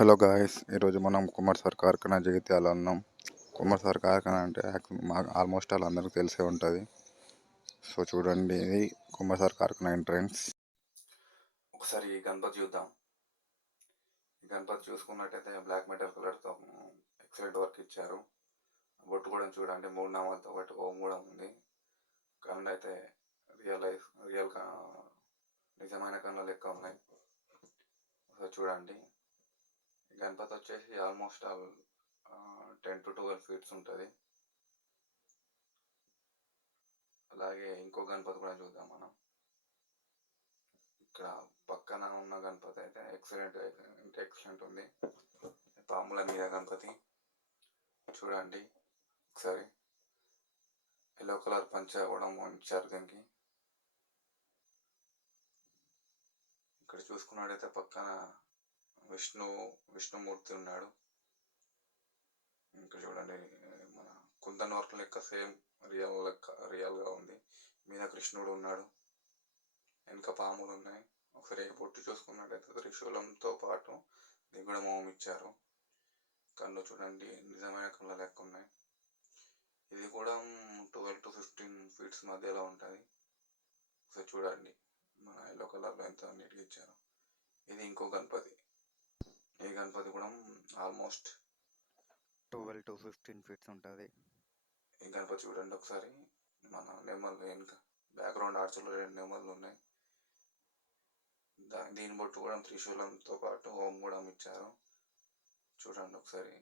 Hello guys, ఈరోజు మనం Kumar sir కార్ఖానా Jagtial ఉన్నాం. కుమార్ సార్ కార్ఖానా అంటే ఆల్మోస్ట్ ఆల్ అందరికీ తెలిసే ఉంటుంది. సో చూడండి, ఇది కుమార్ సార్ కార్ఖానా ఎంట్రన్స్. ఒకసారి ఈ గణపతి చూద్దాం. ఈ గణపతి చూసుకున్నట్టయితే బ్లాక్ మెటల్ కలర్తో ఎక్సలెంట్ వర్క్ ఇచ్చారు. బొట్టు కూడా చూడండి, 3 నామాలతో పాటు ఓం కూడా ఉంది. కళ్ళు అయితే రియల్ నిజమైన కళ్ళు లెక్క ఉన్నాయి. ఒకసారి చూడండి, గణపతి వచ్చేసి ఆల్మోస్ట్ ఆల్ 10 to 12 ఫీట్స్ ఉంటుంది. అలాగే ఇంకో గణపతి కూడా చూద్దాం మనం. ఇక్కడ పక్కన ఉన్న గణపతి అయితే ఎక్సలెంట్ ఉంది. పాముల మీద గణపతి చూడండి ఒకసారి. ఎల్లో కలర్ పంచ కూడా ఇచ్చారు దీనికి. ఇక్కడ చూసుకున్నట్టయితే పక్కన విష్ణుమూర్తి ఉన్నాడు. ఇంకా చూడండి, మన కుందన్ వర్క్ లెక్క సేమ్ రియల్గా ఉంది. మీద కృష్ణుడు ఉన్నాడు, వెనక పాములు ఉన్నాయి. ఒకసారి బొట్టు చూసుకున్నట్టయితే త్రిశూలంతో పాటు దిగుడ మోహం ఇచ్చారు. కళ్ళు చూడండి, నిజమైన కళ్ళ లెక్క ఉన్నాయి. ఇది కూడా 12 to 15 ఫీట్స్ మధ్యలో ఉంటుంది. ఒకసారి చూడండి, మన ఎల్లో కలర్లో ఎంత నీట్గా ఇచ్చారు. ఇది ఇంకో గణపతి. ఈ గణపతి కూడా ఆల్మోస్ట్ 12 to 15 ఫీట్స్ ఉంటుంది. ఈ గణపతి చూడండి ఒకసారి. మన నెమళ్ళు వెనుక బ్యాక్గ్రౌండ్ ఆర్చ్లో 2 నెమళ్ళు ఉన్నాయి. దీని బొట్టు కూడా త్రిశూలంతో పాటు ఓం కూడా ఇచ్చారు. చూడండి ఒకసారి.